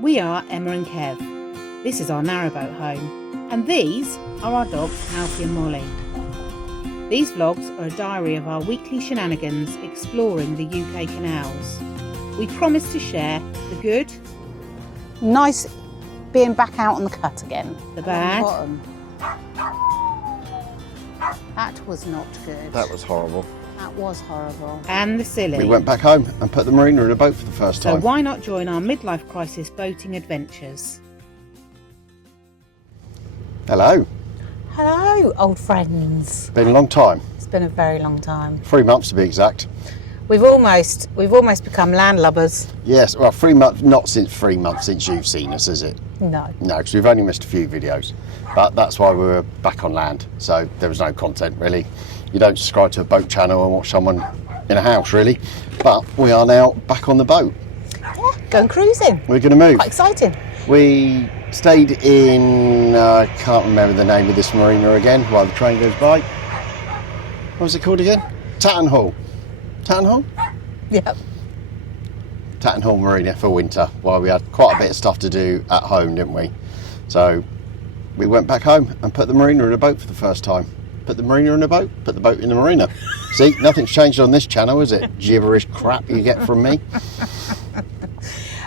We are Emma and Kev. This is our narrowboat home, and these are our dogs Alfie and Molly. These vlogs are a diary of our weekly shenanigans exploring the UK canals. We promise to share the good, nice being back out on the cut again. the bad, that was not good. That was horrible. That was horrible. and the silly. We went back home and put the marina in a boat for the first So time. why not join our midlife crisis boating adventures? Hello. Hello, old friends. Been a long time. It's been a very long time. 3 months to be exact. We've almost become landlubbers. Yes, well, 3 months, not since 3 months since you've seen us, is it? No. No, because we've only missed a few videos. But that's why we were back on land. So there was no content really. You don't subscribe to a boat channel and watch someone in a house really. But we are now back on the boat. Yeah, going cruising. We're going to move. Quite exciting. We stayed in, I can't remember the name of this marina again while the train goes by. What was it called again? Tatton Hall. Tatton Hall? Yep. Tatton Hall Marina for winter, while we had quite a bit of stuff to do at home, didn't we? So we went back home and put the marina in a boat for the first time. Put the marina in a boat, put the boat in the marina. See, nothing's changed on this channel, is it? Gibberish crap you get from me.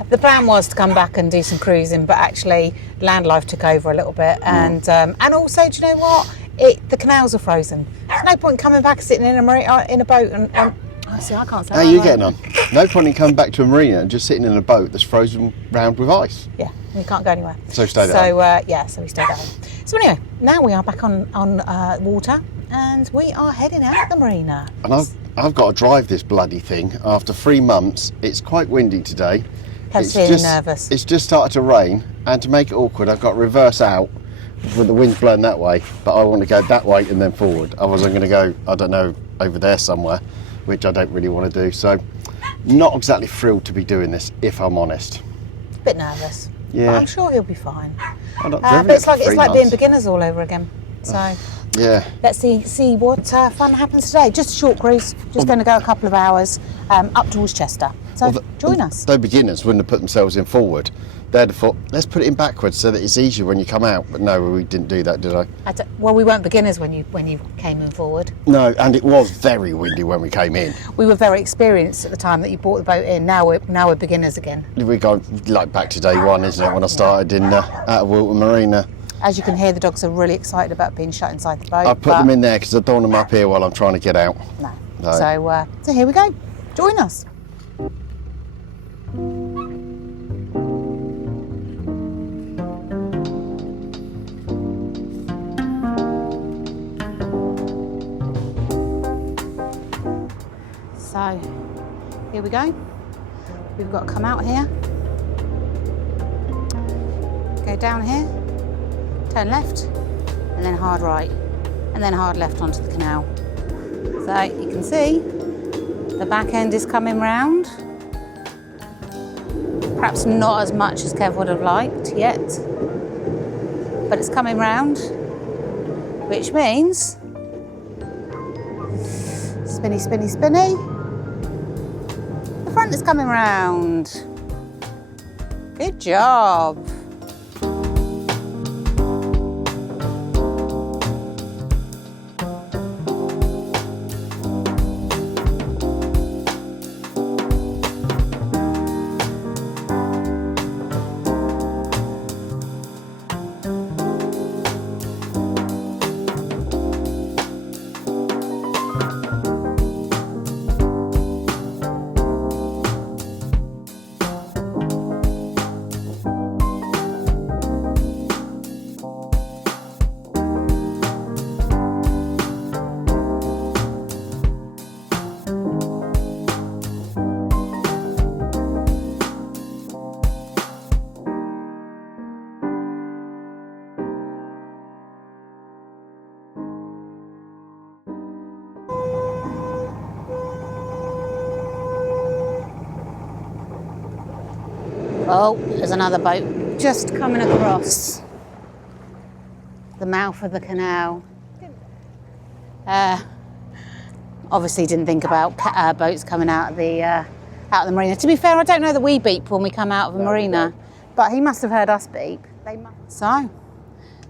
The plan was to come back and do some cruising, but actually land life took over a little bit, and also, do you know what? The canals are frozen. There's no point coming back sitting in a boat and oh, see, I can't say. How are you getting on? No point in coming back to a marina and just sitting in a boat that's frozen round with ice. Yeah, we can't go anywhere. So stayed at home. So we stayed at home. So anyway, now we are back on water, and we are heading out the marina. And I've got to drive this bloody thing after 3 months. It's quite windy today. Kev's feeling nervous. It's just started to rain, and to make it awkward, I've got to reverse out with the wind blowing that way, but I want to go that way and then forward. Otherwise I'm going to go, I don't know, over there somewhere, which I don't really want to do. So not exactly thrilled to be doing this, if I'm honest. A bit nervous. Yeah. But I'm sure he'll be fine. But it's like being beginners all over again. So yeah. let's see what fun happens today. Just a short cruise, just going to go a couple of hours up towards Chester. So join us. Though beginners wouldn't have put themselves in forward, they'd have thought, let's put it in backwards so that it's easier when you come out. But no, we didn't do that, did I? Well, we weren't beginners when you came in forward. No, and it was very windy when we came in. We were very experienced at the time that you brought the boat in. Now we're beginners again. We go like back to day one, isn't it? When I started in at Wilton Marina. As you can hear, the dogs are really excited about being shut inside the boat. I put them in there because I don't want them up here while I'm trying to get out. No. So here we go. Join us. So here we go. We've got to come out here, go down here, turn left, and then hard right, and then hard left onto the canal. So you can see the back end is coming round. Perhaps not as much as Kev would have liked yet, but it's coming round, which means spinny, spinny, spinny. The front is coming round. Good job. Oh, there's another boat just coming across the mouth of the canal. Obviously didn't think about boats coming out of the marina. To be fair, I don't know that we beep when we come out of the marina. But he must have heard us beep. So,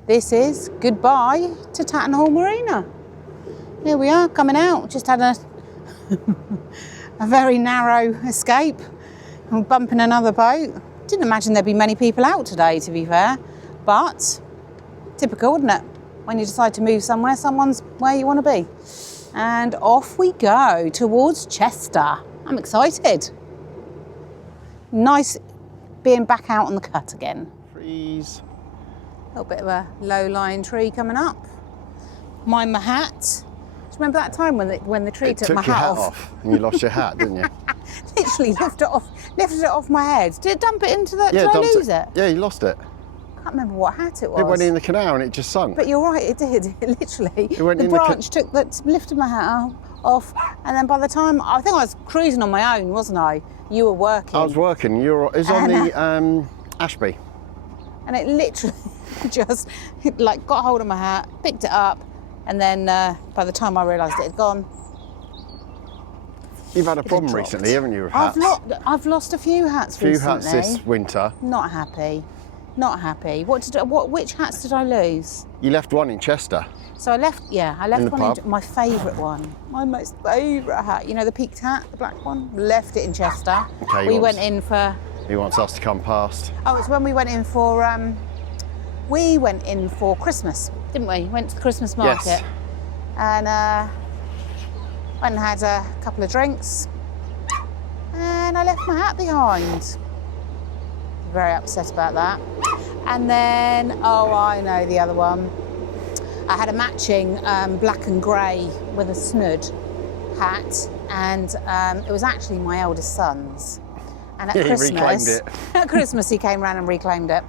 this is goodbye to Tattenhall Marina. Here we are, coming out. Just had a very narrow escape. I'm bumping another boat. Didn't imagine there'd be many people out today, to be fair. But, typical, isn't it? When you decide to move somewhere, someone's where you want to be. And off we go towards Chester. I'm excited. Nice being back out on the cut again. Freeze. A little bit of a low-lying tree coming up. Mind my hat. Do you remember that time when the tree took my your hat hat off and you lost your hat, didn't you? Literally lifted it off my head. Did it dump it into the? Yeah, did I lose it? Yeah, you lost it. I can't remember what hat it was. It went in the canal and it just sunk. But you're right, it did. It literally. It went the in branch lifted my hat off, and then by the time I think I was cruising on my own, wasn't I? You were working. I was working. It was on the Ashby. And it literally just like got hold of my hat, picked it up, and then by the time I realised it had gone. You've had a problem recently, haven't you, with hats? I've lost a few hats recently. A few hats this winter. Not happy. Not happy. Which hats did I lose? You left one in Chester. So I left in one in my favourite one. My most favourite hat. You know the peaked hat, the black one? Left it in Chester. Okay, we went in for... He wants us to come past. Oh, it's when we went in for Christmas, didn't we? Went to the Christmas market. Yes. And went and had a couple of drinks. And I left my hat behind. Very upset about that. And then, oh, I know the other one. I had a matching black and grey with a snood hat, and it was actually my eldest son's. And at Christmas, he reclaimed it. At Christmas, he came round and reclaimed it.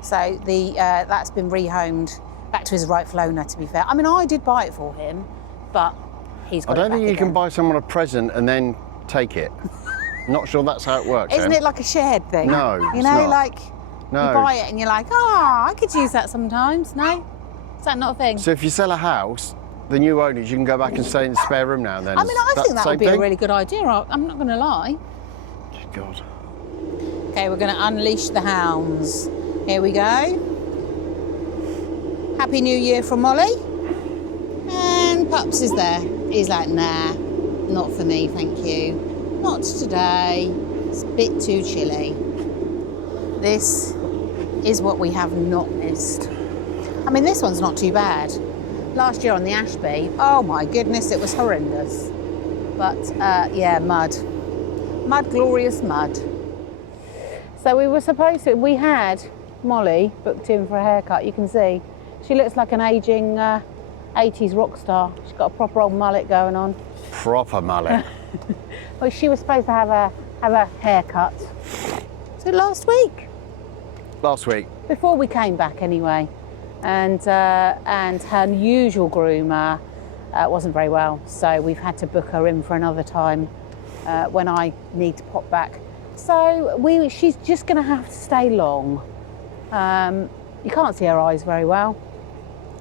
So that's been rehomed back to his rightful owner. To be fair, I mean, I did buy it for him, but he's got it back I don't think you again. can buy someone a present and then take it. Not sure that's how it works. Isn't it like a shared thing? No, you it's know, not. like No. you buy it and you're like, oh, I could use that sometimes. No, is that not a thing? So if you sell a house, the new owners, you can go back and stay in the spare room now and then. I mean, I think that would be a a really good idea. I'm not going to lie. God. Okay, we're going to unleash the hounds. Here we go. Happy New Year from Molly. And Pups is there. He's like, nah, not for me, thank you. Not today. It's a bit too chilly. This is what we have not missed. I mean, this one's not too bad. Last year on the Ashby, oh my goodness, it was horrendous. But yeah, mud. Mud, glorious mud. So we had Molly booked in for a haircut. You can see she looks like an ageing 80s rock star. She's got a proper old mullet going on. Proper mullet. Well, she was supposed to have a haircut. So last week. Last week. Before we came back, anyway, and her usual groomer wasn't very well, so we've had to book her in for another time when I need to pop back. So she's just going to have to stay long. You can't see her eyes very well.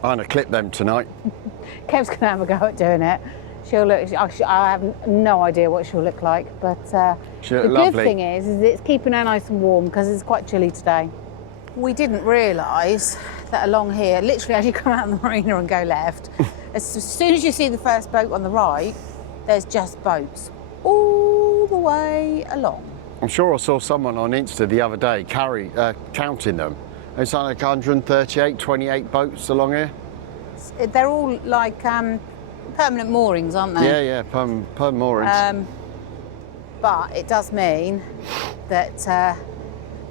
I'm going to clip them tonight. Kev's going to have a go at doing it. She'll look. I have no idea what she'll look like, but the good thing is it's keeping her nice and warm because it's quite chilly today. We didn't realise that along here, literally as you come out of the marina and go left, as soon as you see the first boat on the right, there's just boats all the way along. I'm sure I saw someone on Insta the other day counting them. It's like 138, 28 boats along here. They're all like permanent moorings, aren't they? Yeah, perm moorings. But it does mean that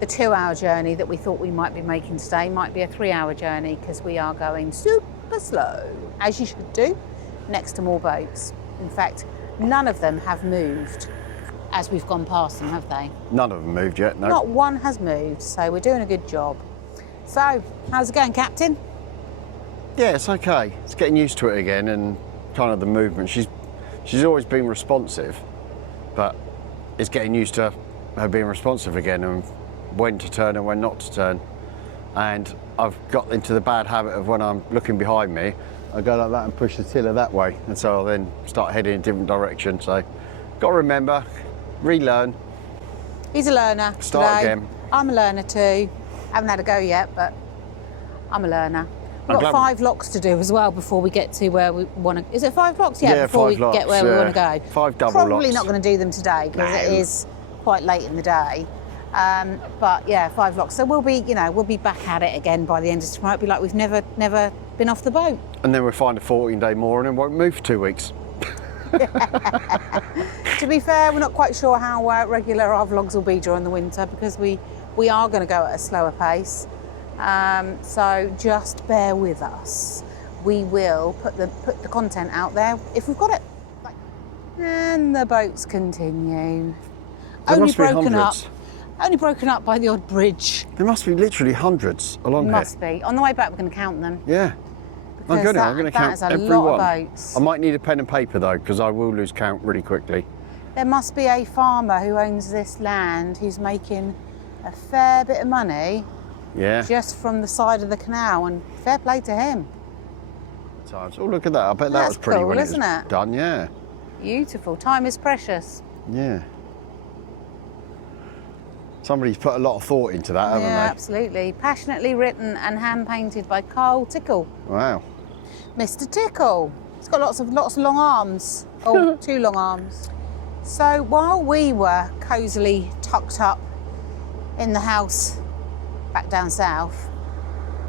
the 2-hour journey that we thought we might be making today might be a 3-hour journey because we are going super slow, as you should do, next to more boats. In fact, none of them have moved as we've gone past them, have they? None of them moved yet, no. Not one has moved, so we're doing a good job. So, how's it going, Captain? Yeah, it's okay. It's getting used to it again and kind of the movement. She's always been responsive, but it's getting used to her being responsive again and when to turn and when not to turn. And I've got into the bad habit of when I'm looking behind me, I go like that and push the tiller that way. And so I'll then start heading in a different direction. So, got to remember, relearn. He's a learner. Start today. again. I'm a learner too. Haven't had a go yet, but I'm a learner. We've got 5 locks to do as well before we get to where we want to. Is it 5 locks? Yeah, before 5 we get where we want to go. 5 double Probably locks. not going to do them today because it is quite late in the day. But yeah, 5 locks. So we'll be back at it again by the end of tomorrow. It'll be like we've never been off the boat. And then we'll find a 14-day mooring and won't move for 2 weeks. To be fair, we're not quite sure how regular our vlogs will be during the winter because we are going to go at a slower pace. So just bear with us. We will put the content out there if we've got it. And the boats continue. There must be Only broken up by the odd bridge. There must be literally hundreds along here. Must be. On the way back, we're going to count them. Yeah. I'm going to count every lot one. Of boats. I might need a pen and paper though, because I will lose count really quickly. There must be a farmer who owns this land who's making a fair bit of money. Yeah. Just from the side of the canal, and fair play to him. Oh, look at that. I bet that was pretty cool, when isn't it was it? done, yeah. Beautiful. Time is precious. Yeah. Somebody's put a lot of thought into that, haven't Yeah, they? absolutely. Passionately written and hand-painted by Carl Tickle. Wow. Mr. Tickle. He's got lots of long arms. Oh, 2 long arms. So while we were cosily tucked up in the house back down south,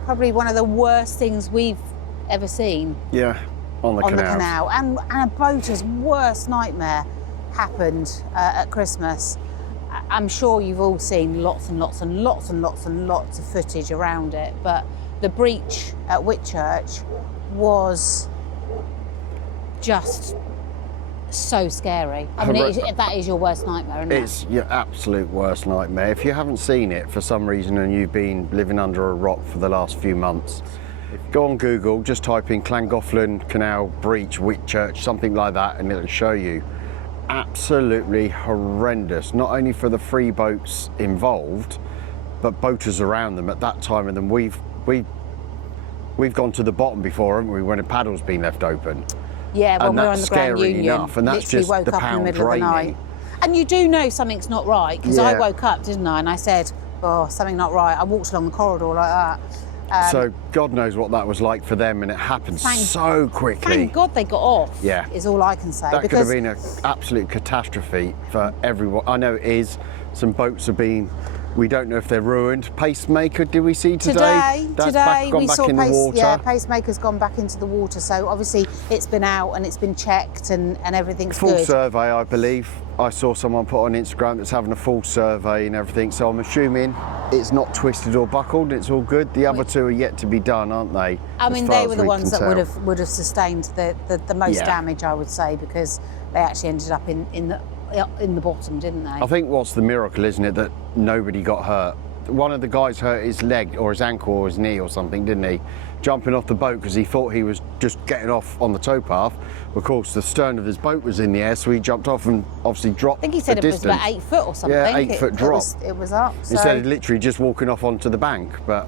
probably one of the worst things we've ever seen. Yeah, on the canal. And a boater's worst nightmare happened at Christmas. I'm sure you've all seen lots and lots and lots and lots and lots of footage around it, but the breach at Whitchurch was just so scary. I mean, that is your worst nightmare, isn't it? It's your absolute worst nightmare. If you haven't seen it for some reason and you've been living under a rock for the last few months, go on Google, just type in Llangollen Canal Breach, Whitchurch, something like that, and it'll show you. Absolutely horrendous, not only for the free boats involved, but boaters around them at that time. And then we've gone to the bottom before, haven't we, when a paddle's been left open. Yeah, when and we were on that's the Grand scary Union, enough, and that's literally just woke the up in the pound middle of the night. draining. And you do know something's not right, because I Yeah. woke up, didn't I? And I said, oh, something not right. I walked along the corridor like that. So God knows what that was like for them, and it happened so quickly. Thank God they got off, Yeah. is all I can say. That could because have been an absolute catastrophe for everyone. I know it is. Some boats have been, we don't know if they're ruined. Pacemaker, did we see today? That's gone we back saw in the water. Yeah, Pacemaker's gone back into the water. So obviously it's been out and it's been checked and everything's Full good. survey, I believe. I saw someone put on Instagram that's having a full survey and everything. So I'm assuming it's not twisted or buckled. It's all good. The other 2 are yet to be done, aren't they? I mean, as far they as were the we ones can that tell. would have sustained the most Yeah. damage, I would say, because they actually ended up in the bottom, didn't they? I think what's the miracle, isn't it, that nobody got hurt. One of the guys hurt his leg or his ankle or his knee or something, didn't he? Jumping off the boat because he thought he was just getting off on the towpath. Of course, the stern of his boat was in the air, so he jumped off and obviously dropped. I think he said it was about 8 foot or something. Yeah, 8 foot drop. It was up. So, Instead of literally just walking off onto the bank, but.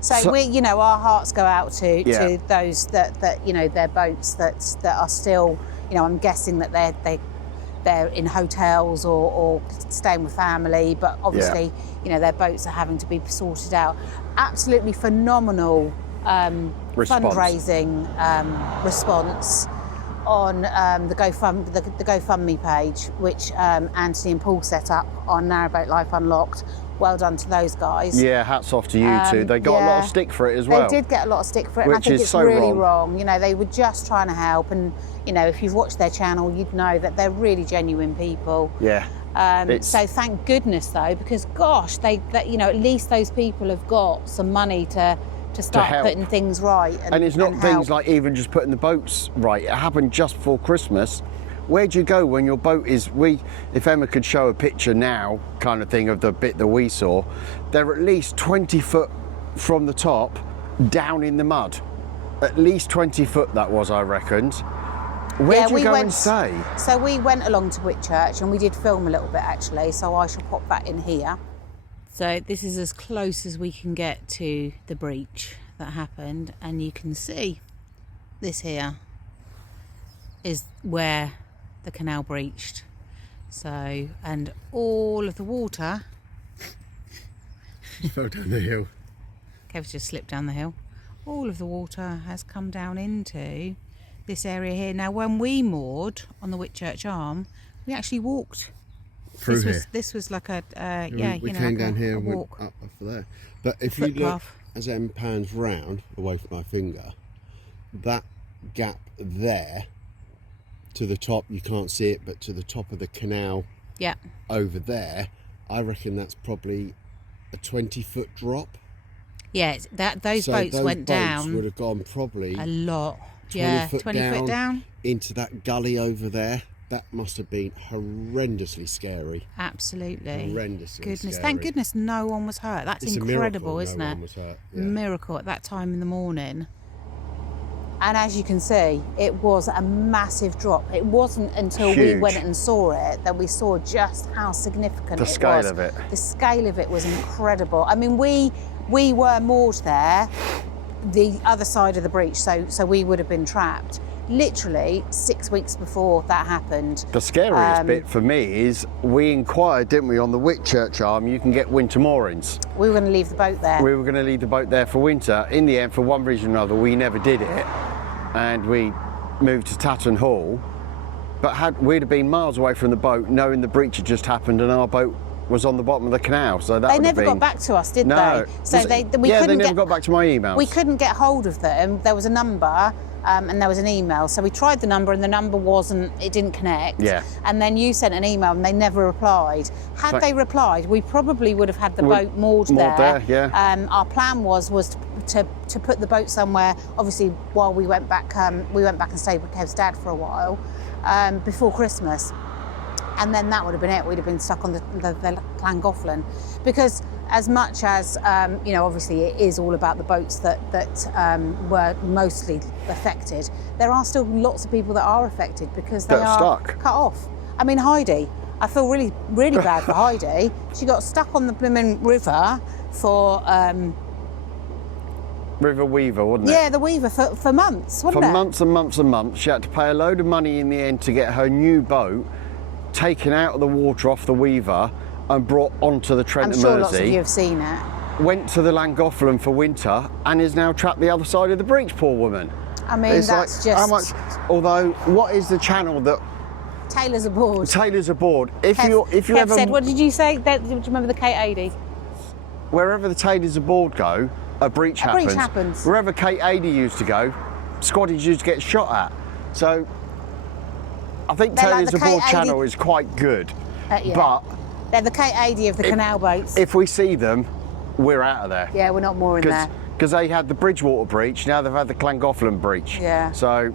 So we, our hearts go out to Yeah. those that their boats that are still, I'm guessing that they're in hotels or staying with family, but obviously, their boats are having to be sorted out. Absolutely phenomenal fundraising response on the GoFundMe page, which Anthony and Paul set up on Narrowboat Life Unlocked. Well done to those guys. Yeah, hats off to you two. They got a lot of stick for it as well. They did get a lot of stick for it, and I Which think is it's so really wrong. wrong. They were just trying to help, and if you've watched their channel, you'd know that they're really genuine people. Yeah. So thank goodness though, because gosh, they at least those people have got some money to start help. putting things right. And it's not and things help. like even just putting the boats right. It happened just before Christmas. Where do you go when your boat is? If Emma could show a picture now, kind of thing, of the bit that we saw, they're at least 20 foot from the top down in the mud. At least 20 foot that was, I reckoned. Where do you go and stay? So we went along to Whitchurch and we did film a little bit actually, so I shall pop that in here. So this is as close as we can get to the breach that happened, and you can see this here is where the canal breached. So, and all of the water Just fell down the hill. Kev's just slipped down the hill. All of the water has come down into this area here. Now, when we moored on the Whitchurch Arm, we actually walked Through here. This was like a We came down here and went up for there. But if you look Footpath. as M pans round away from my finger, that gap there to the top, you can't see it, but to the top of the canal over there, I reckon that's probably a 20-foot drop. Yeah, those boats went down. Would have gone probably a lot. 20 foot down into that gully over there. That must have been horrendously scary. Absolutely. Horrendously scary. Thank goodness no one was hurt. That's incredible, isn't it? No one was hurt. Yeah. Miracle at that time in the morning. And as you can see, it was a massive drop. It wasn't until we went and saw it that we saw just how significant it was. The scale of it. The scale of it was incredible. I mean, we were moored there, the other side of the breach, so we would have been trapped. Literally 6 weeks before that happened. The scariest bit for me is we inquired, didn't we, on the Whitchurch Arm, you can get winter moorings. We were going to leave the boat there. We were going to leave the boat there for winter. In the end, for one reason or another, we never did it. And we moved to Tatton Hall. But we'd have been miles away from the boat, knowing the breach had just happened and our boat was on the bottom of the canal. So that they never got back to us, did they? So they never got back to my emails. We couldn't get hold of them. There was a number. And there was an email, so we tried the number and the number it didn't connect. Yeah. And then you sent an email and they never replied. Had they replied, we probably would have had the boat moored there. Yeah. Our plan was to put the boat somewhere, obviously while we went back and stayed with Kev's dad for a while, before Christmas. And then that would have been it. We'd have been stuck on the Llangollen. Because as much as, obviously it is all about the boats that were mostly affected, there are still lots of people that are affected because they are stuck. Cut off. I mean, Heidi, I feel really, really bad for Heidi. She got stuck on the blooming river for... River Weaver, wasn't it? Yeah, the Weaver for months, wasn't it? For months and months and months. She had to pay a load of money in the end to get her new boat taken out of the water off the Weaver and brought onto the Trent and Mersey. I'm sure lots of you have seen it. Went to the Llangollen for winter and is now trapped the other side of the breach, poor woman. I mean, it's that's like, just... How much, although, what is the channel that... Taylor's Aboard. Taylor's Aboard. If you Kev ever... said, what did you say? Do you remember the Kate 80? Wherever the Taylor's Aboard go, a breach happens. Breach happens. Wherever Kate 80 used to go, squaddies used to get shot at. So, I think Taylor's Aboard channel is quite good. But... They're the Kate 80 of the canal boats. If we see them, we're out of there. Yeah, we're not mooring there. Because they had the Bridgewater breach, now they've had the Llangollen breach. Yeah. So...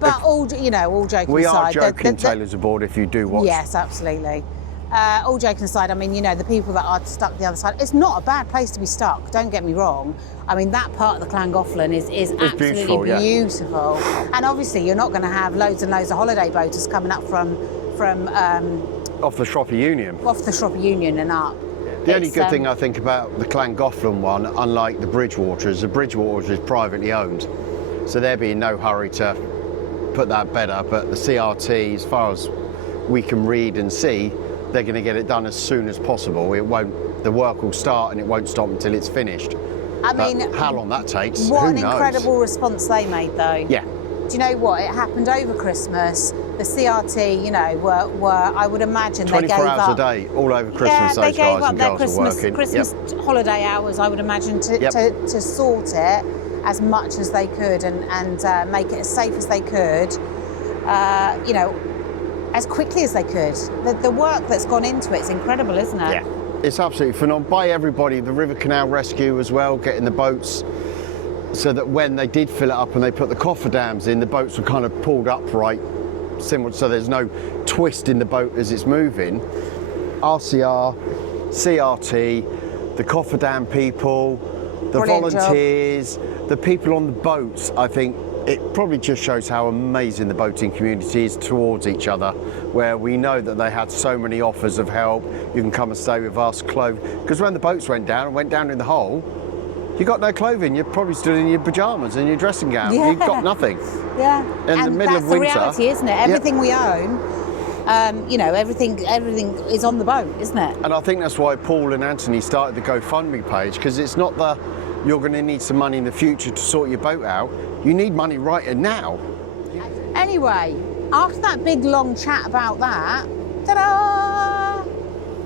But all joking aside... We are joking, Taylor's Aboard, if you do watch. Yes, absolutely. All joking aside, I mean, the people that are stuck the other side, it's not a bad place to be stuck, don't get me wrong. I mean, that part of the Llangollen is absolutely beautiful. And obviously, you're not going to have loads and loads of holiday boaters coming up from off the Shropper Union. Off the Shropper Union and up. The only good thing I think about the Llangollen one, unlike the Bridgewater, is the Bridgewater is privately owned. So they'll be in no hurry to put that better, but the CRT, as far as we can read and see, they're going to get it done as soon as possible. The work will start and it won't stop until it's finished. I mean, how long that takes, what who an knows? Incredible response they made, though. Yeah. Do you know what? It happened over Christmas. The CRT, were I would imagine they gave up 24 hours a day, all over Christmas. Yeah, they those gave guys up and their girls Christmas holiday hours, I would imagine, to sort it as much as they could and make it as safe as they could. As quickly as they could. The work that's gone into it is incredible, isn't it? Yeah, it's absolutely phenomenal. By everybody, the River Canal Rescue as well, getting the boats so that when they did fill it up and they put the cofferdams in, the boats were kind of pulled upright, similar, so there's no twist in the boat as it's moving. RCR, CRT, the cofferdam people, the Brilliant volunteers, the people on the boats, I think it probably just shows how amazing the boating community is towards each other, where we know that they had so many offers of help. You can come and stay with us, because when the boats went down in the hole, you got no clothing. You probably stood in your pyjamas and your dressing gown. Yeah. You've got nothing. Yeah. In the middle of winter. That's the reality, isn't it? Everything we own you know, everything is on the boat, isn't it? And I think that's why Paul and Anthony started the GoFundMe page, because it's not that you're going to need some money in the future to sort your boat out. You need money right now. Anyway, after that big long chat about that, ta-da!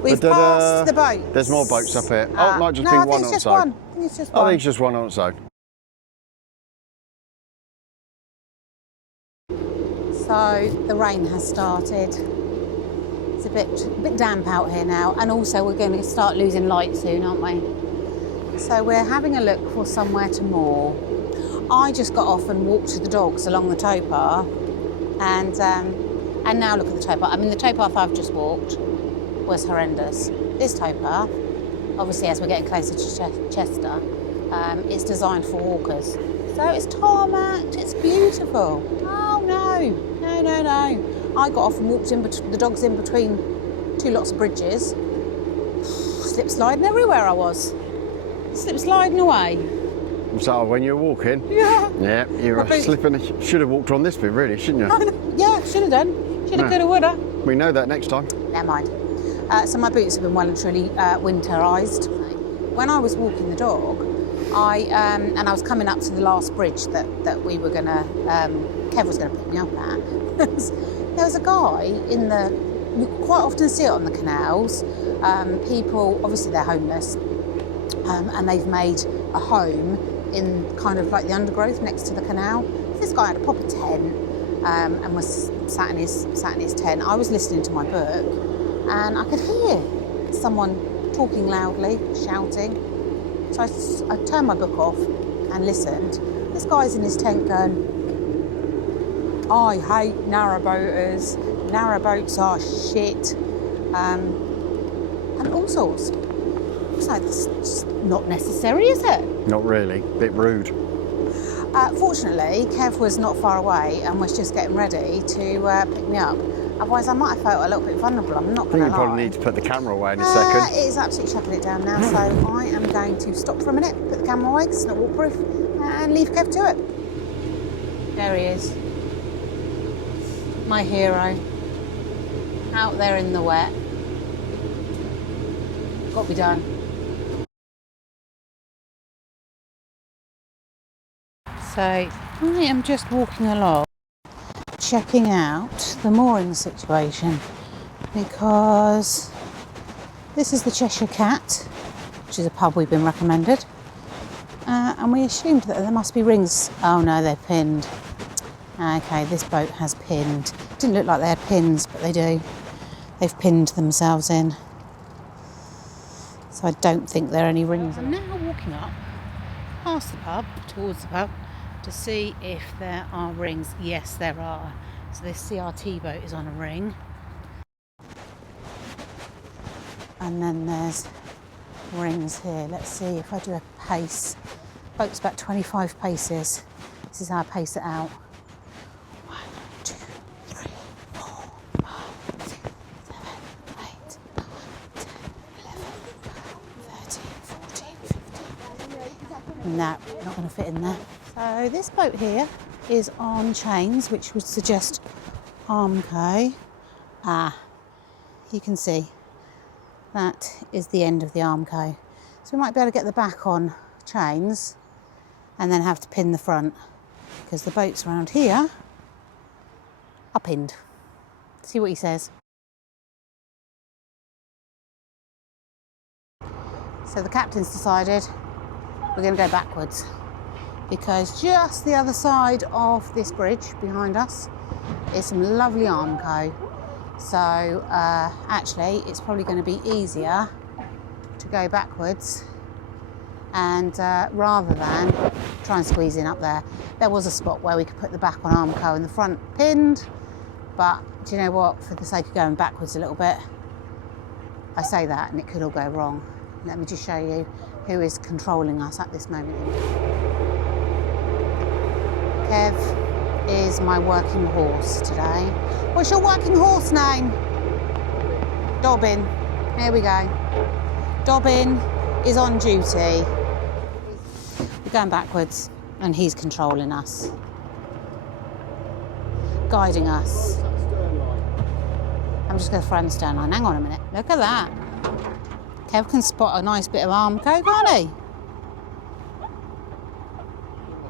We've passed the boat. There's more boats up here. Oh, it might just be I one think on it's its just own. one. I think it's just one. I think it's just one on its own. So the rain has started. It's a bit damp out here now, and also we're going to start losing light soon, aren't we? So we're having a look for somewhere to moor. I just got off and walked the dogs along the towpath, and now look at the towpath. I mean, the towpath I've just walked was horrendous. This towpath, obviously as we're getting closer to Chester, it's designed for walkers. So it's tarmacked, it's beautiful. Oh no, no, no, no. I got off and walked the dogs in between two lots of bridges. Slip sliding everywhere I was. Slip sliding away. So when you're walking, yeah, you were slipping. Should have walked on this bit, really, shouldn't you? Yeah, should have done. Should have, coulda, woulda. We know that next time. Never mind. So my boots have been well and truly winterised. When I was walking the dog, and I was coming up to the last bridge that we were gonna, Kev was gonna pick me up at. There was a guy in the. You quite often see it on the canals. People, obviously they're homeless, and they've made a home in kind of like the undergrowth next to the canal. This guy had a proper tent and was sat in his tent. I was listening to my book and I could hear someone talking loudly, shouting. So I turned my book off and listened. This guy's in his tent going, I hate narrowboaters, narrowboats are shit, and all sorts. It's like, that's just not necessary, is it? Not really. Bit rude. Fortunately, Kev was not far away and was just getting ready to pick me up. Otherwise, I might have felt a little bit vulnerable. I'm not going to lie. You probably need to put the camera away in a second. It is absolutely shutting it down now, so I am going to stop for a minute, put the camera away because it's not waterproof, and leave Kev to it. There he is. My hero. Out there in the wet. Got to be done. So I am just walking along, checking out the mooring situation, because this is the Cheshire Cat, which is a pub we've been recommended, and we assumed that there must be rings. Oh no, they're pinned. Okay, this boat has pinned. Didn't look like they had pins, but they do. They've pinned themselves in. So I don't think there are any rings. I'm now walking up past the pub, towards the pub, to see if there are rings. Yes, there are. So this CRT boat is on a ring. And then there's rings here. Let's see if I do a pace. Boat's about 25 paces. This is how I pace it out. 1, 2, 3, 4, 5, 6, 7, 8, 9, 10, 11, 12, 13, 14, 15. No, not going to fit in there. So this boat here is on chains, which would suggest Armco. You can see that is the end of the Armco. So we might be able to get the back on chains and then have to pin the front, because the boats around here are pinned. See what he says. So the captain's decided we're going to go backwards, because just the other side of this bridge behind us is some lovely Armco. So actually it's probably going to be easier to go backwards, and rather than try and squeeze in up there. There was a spot where we could put the back on Armco and the front pinned, but do you know what, for the sake of going backwards a little bit, I say that and it could all go wrong. Let me just show you who is controlling us at this moment. Kev is my working horse today. What's your working horse name? Dobbin. Here we go. Dobbin is on duty. We're going backwards and he's controlling us, guiding us. I'm just going to throw the stern line. Hang on a minute. Look at that. Kev can spot a nice bit of Armco, can't he?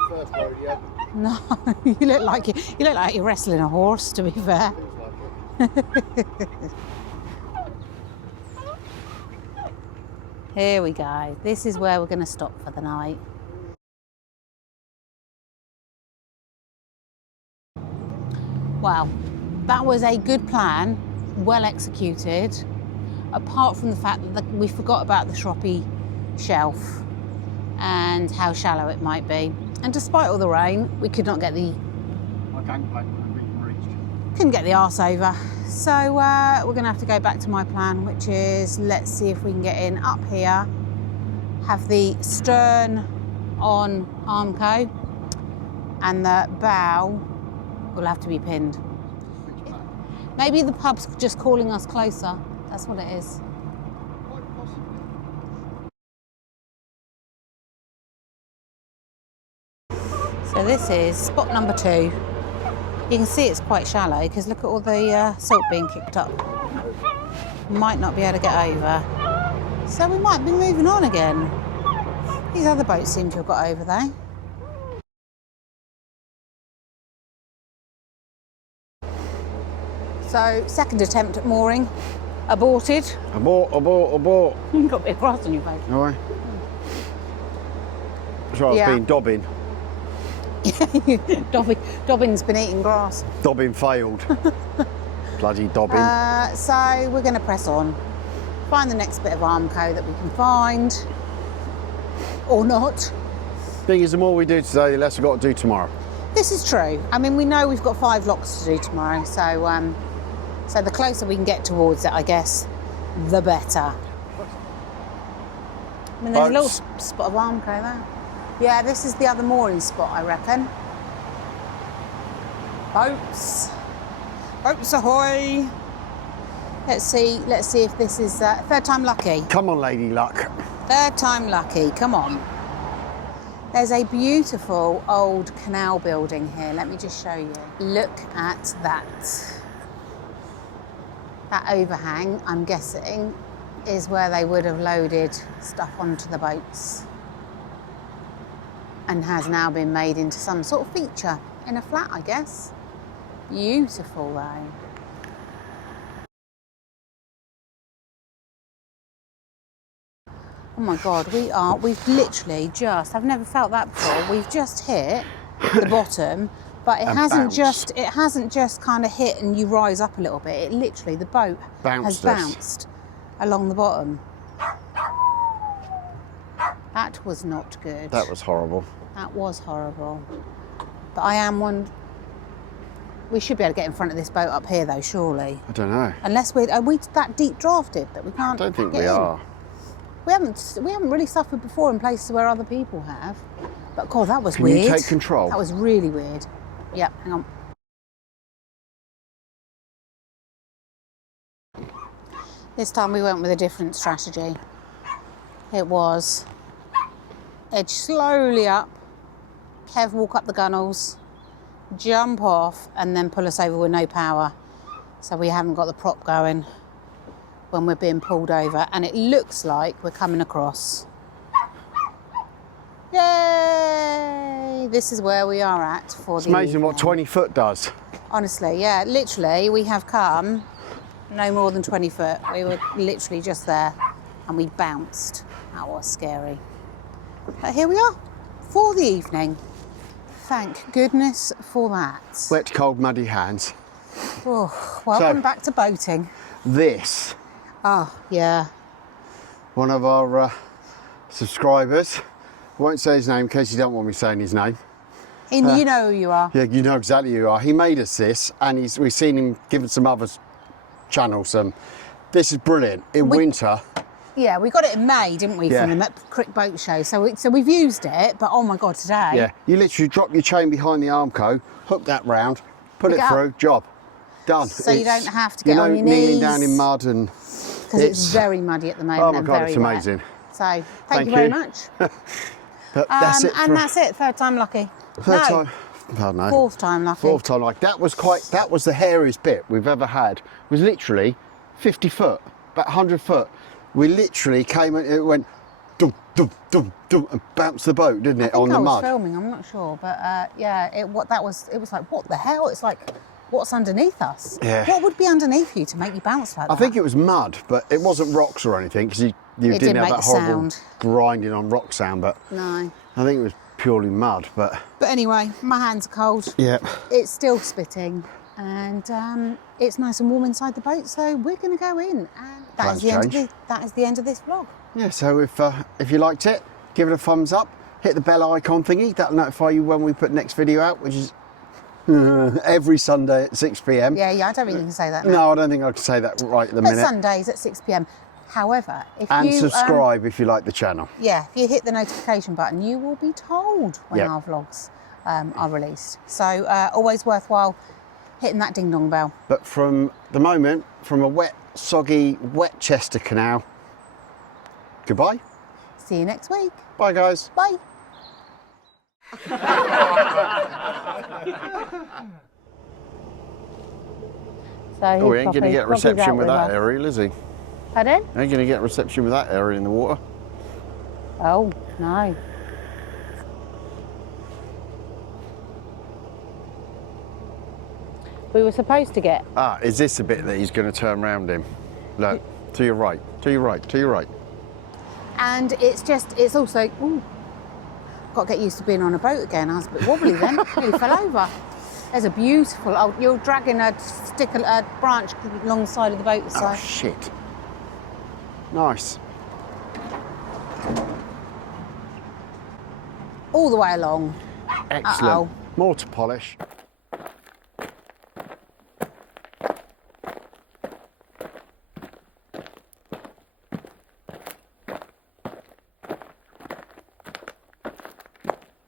First rodeo. No, you look like you're wrestling a horse, to be fair. Here we go. This is where we're going to stop for the night. Well, that was a good plan, well executed, apart from the fact that we forgot about the shroppy shelf and how shallow it might be. And despite all the rain, we could not get the couldn't get the arse over. So we're going to have to go back to my plan, which is let's see if we can get in up here, have the stern on Armco, and the bow will have to be pinned. Maybe the pub's just calling us closer. That's what it is. So this is spot number 2. You can see it's quite shallow because look at all the silt being kicked up. Might not be able to get over. So we might be moving on again. These other boats seem to have got over though. So second attempt at mooring, aborted. Abort. You've got a bit of grass on your face. All right. So I've been dobbing. Dobbin's been eating grass. Dobbing failed. Bloody dobbing. So we're going to press on. Find the next bit of Armco that we can find. Or not. Thing is, the more we do today, the less we've got to do tomorrow. This is true. I mean, we know we've got 5 locks to do tomorrow, so so the closer we can get towards it, I guess, the better. I mean, there's a little spot of Armco there. Yeah, this is the other mooring spot, I reckon. Boats. Boats ahoy. Let's see if this is third time lucky. Come on, Lady Luck. Third time lucky, come on. There's a beautiful old canal building here. Let me just show you. Look at that. That overhang, I'm guessing, is where they would have loaded stuff onto the boats and has now been made into some sort of feature in a flat, I guess. Beautiful though. Oh my God, we've literally just, I've never felt that before, we've just hit the bottom, but it hasn't just kind of hit and you rise up a little bit. It literally, the boat has bounced along the bottom. That was not good. That was horrible. That was horrible. But I am one, we should be able to get in front of this boat up here though, surely. I don't know. Unless are we that deep drafted that we can't I don't think get we in? are. We haven't really suffered before in places where other people have. But God, that was weird. Can you take control? That was really weird. Yep, hang on. This time we went with a different strategy. It was edge slowly up, Kev walk up the gunnels, jump off, and then pull us over with no power. So we haven't got the prop going when we're being pulled over, and it looks like we're coming across. Yay! This is where we are at for the It's amazing evening. what 20 foot does. Honestly, yeah, literally, we have come no more than 20 foot. We were literally just there, and we bounced. That was scary. But here we are for the evening. Thank goodness for that. Wet, cold, muddy hands. Oh, welcome back to boating. This. Oh, yeah. One of our subscribers, I won't say his name in case you don't want me saying his name. You know who you are. Yeah, you know exactly who you are. He made us this, and we've seen him giving some other channels some. This is brilliant. In winter. Yeah, we got it in May, didn't we, Yeah. from the Crick Boat Show. So we've used it, but oh my God, today. Yeah, you literally drop your chain behind the Armco, hook that round, put it Pick it through, job. Done. So you don't have to get on your knees. Kneeling down in mud and... Because it's very muddy at the moment. Oh my and God, very it's wet. amazing. So thank you very much. But that's it. And that's it, third time lucky. Third time. Pardon me. Fourth time lucky. Fourth time lucky. That was the hairiest bit we've ever had. It was literally 50 foot, about 100 foot. We literally came and it went dum, dum, dum, dum, and bounced the boat, didn't it, on the mud? I was filming, I'm not sure, but yeah, it was like, what the hell? It's like, what's underneath us? Yeah. What would be underneath you to make you bounce like that? I think it was mud, but it wasn't rocks or anything, because you didn't didn't have make that horrible sound. grinding on rock sound, but No. I think it was purely mud, but... But anyway, my hands are cold. Yeah. It's still spitting, and it's nice and warm inside the boat, so we're going to go in, and that is the end of this vlog. Yeah, so if you liked it, give it a thumbs up, hit the bell icon thingy, that'll notify you when we put next video out, which is every Sunday at 6 p.m. Yeah, I don't think you can say that now. No, I don't think I can say that right at the But minute. Sundays at 6 p.m. However, if And you... subscribe if you like the channel. Yeah, if you hit the notification button, you will be told when Yep. our vlogs are released. So always worthwhile hitting that ding-dong bell. But from the moment, from a wet, soggy, wet Chester Canal, goodbye. See you next week. Bye, guys. Bye. Oh, we ain't going to get reception with that aerial, is he? Pardon? Ain't going to get reception with that area in the water. Oh, no. We were supposed to get... Ah, is this the bit that he's going to turn round in? Look, to your right, to your right, to your right. And it's also... Ooh, got to get used to being on a boat again. I was a bit wobbly then. Nearly fell over. There's a beautiful... Oh, you're dragging a branch along the side of the boat. So. Oh, shit. Nice. All the way along. Excellent. Uh-oh. More to polish.